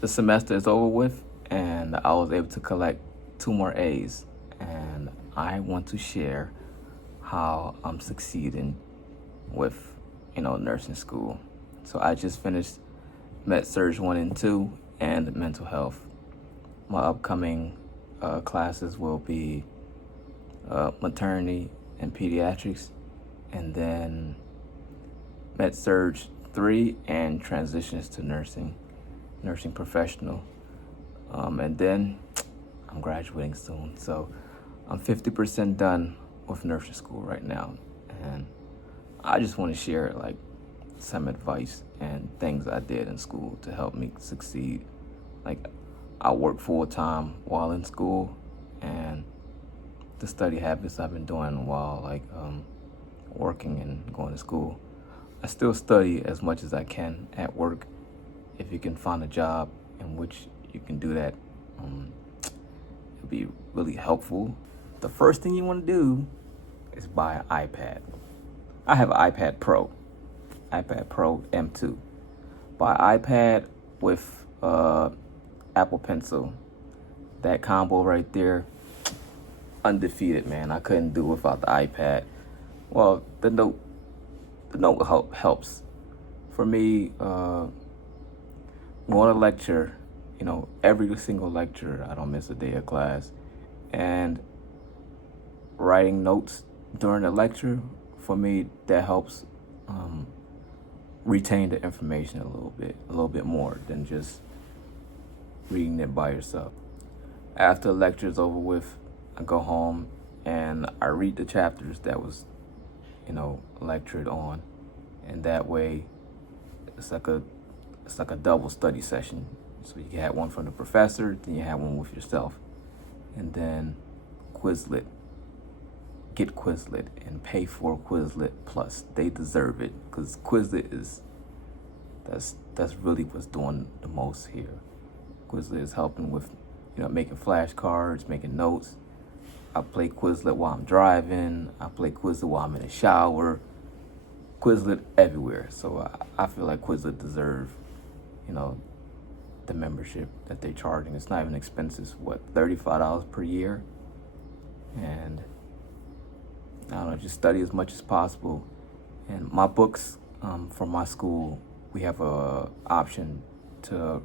the semester is over with, and I was able to collect 2 more A's. And I want to share how I'm succeeding with, nursing school. So I just finished Med Surg 1 and 2 and mental health. My upcoming classes will be maternity and pediatrics, and then Med Surg 3 and transitions to nursing professional. And then I'm graduating soon. So I'm 50% done with nursing school right now. And I just want to share like some advice and things I did in school to help me succeed. Like, I work full time while in school, and the study habits I've been doing while working and going to school. I still study as much as I can at work. If you can find a job in which you can do that, it'll be really helpful. The first thing you want to do is buy an iPad. I have an iPad Pro M2. Buy iPad with Apple Pencil. That combo right there, undefeated, man. I couldn't do without the iPad. Well, the note helps. For me, going to lecture, every single lecture, I don't miss a day of class. And writing notes during the lecture, for me, that helps retain the information a little bit more than just reading it by yourself. After the lecture is over with, I go home and I read the chapters that was, lectured on, and that way it's like a double study session. So you have one from the professor, then you have one with yourself, and then Quizlet. Get Quizlet and pay for Quizlet Plus. They deserve it, because Quizlet that's really what's doing the most here. Quizlet is helping with, making flashcards, making notes. I play Quizlet while I'm driving. I play Quizlet while I'm in the shower. Quizlet everywhere. So I feel like Quizlet deserve, the membership that they're charging. It's not even expensive. It's $35 per year, and I don't know, just study as much as possible. And my books from my school, we have a option to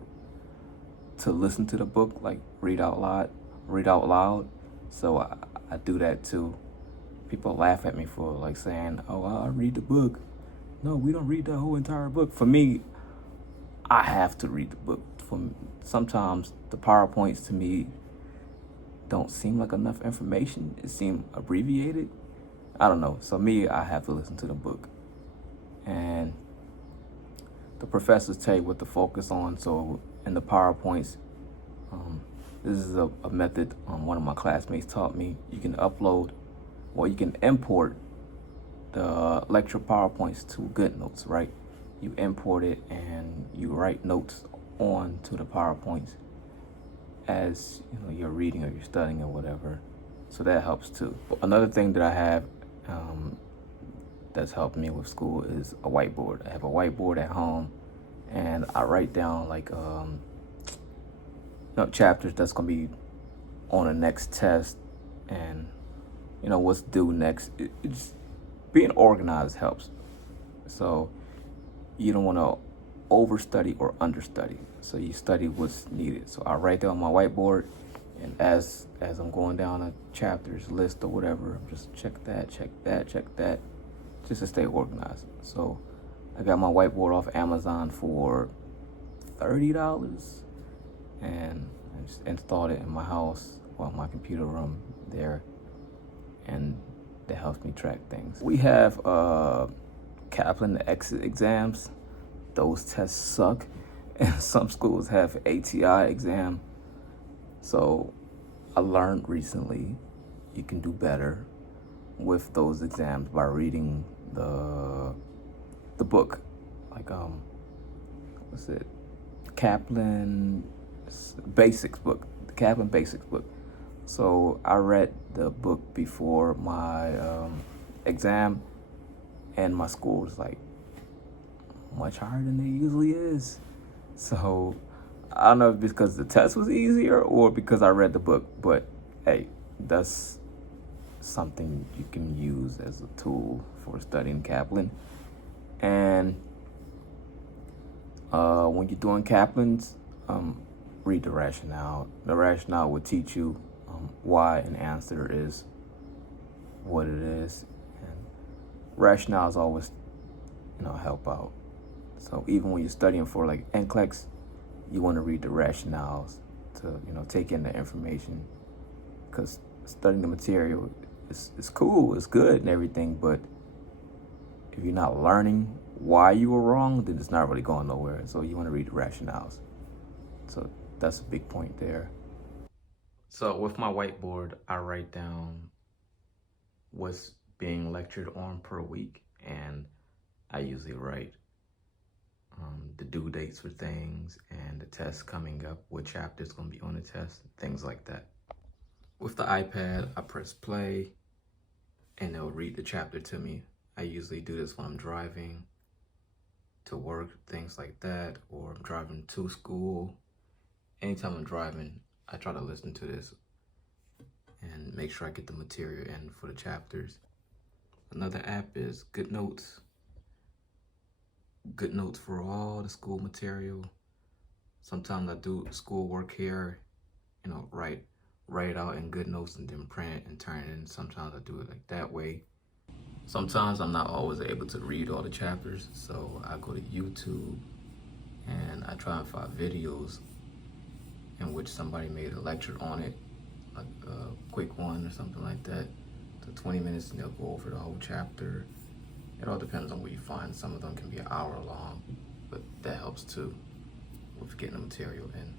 listen to the book, like read out loud. So I do that too. People laugh at me for like saying, "Oh, I read the book." No, we don't read the whole entire book. For me, I have to read the book. Sometimes the PowerPoints to me don't seem like enough information. It seems abbreviated. I don't know. So me, I have to listen to the book. And the professors tell you what to focus on. So in the PowerPoints, this is a method one of my classmates taught me. You can you can import the lecture PowerPoints to GoodNotes, right? You import it and you write notes on to the PowerPoints as you're reading or you're studying or whatever. So that helps too. Another thing that I have that's helped me with school is a whiteboard. I have a whiteboard at home, and I write down chapters that's gonna be on the next test, and what's due next. It's being organized helps. So you don't want to overstudy or understudy. So you study what's needed. So I write down my whiteboard, and as I'm going down a chapters list or whatever, I'm just check that, just to stay organized. So I got my whiteboard off Amazon for $30, and I just installed it in my house, my computer room there, and that helps me track things. We have Kaplan exit exams. Those tests suck, and some schools have ATI exam. So I learned recently you can do better with those exams by reading the book, what's it? Kaplan Basics book, the Kaplan Basics book. So I read the book before my exam, and my score was much higher than it usually is. So I don't know if it's because the test was easier or because I read the book, but hey, that's something you can use as a tool for studying Kaplan. And when you're doing Kaplan's, read the rationale. The rationale will teach you why an answer is what it is, and rationales always, help out. So even when you're studying for like NCLEX, you want to read the rationales to take in the information, because studying the material is cool, it's good and everything, but if you're not learning why you were wrong, then it's not really going nowhere. So you want to read the rationales. So that's a big point there. So with my whiteboard, I write down what's being lectured on per week, and I usually write the due dates for things and the tests coming up, what chapter is going to be on the test, things like that. With the iPad, I press play and it'll read the chapter to me. I usually do this when I'm driving to work, things like that, or I'm driving to school. Anytime I'm driving, I try to listen to this and make sure I get the material in for the chapters. Another app is GoodNotes. GoodNotes for all the school material. Sometimes I do schoolwork here, write it out in GoodNotes and then print it and turn it in. Sometimes I do it like that way. Sometimes I'm not always able to read all the chapters, so I go to YouTube and I try and find videos in which somebody made a lecture on it, like a quick one or something like that. So 20 minutes and they'll go over the whole chapter. It all depends on what you find. Some of them can be an hour long, but that helps too with getting the material in.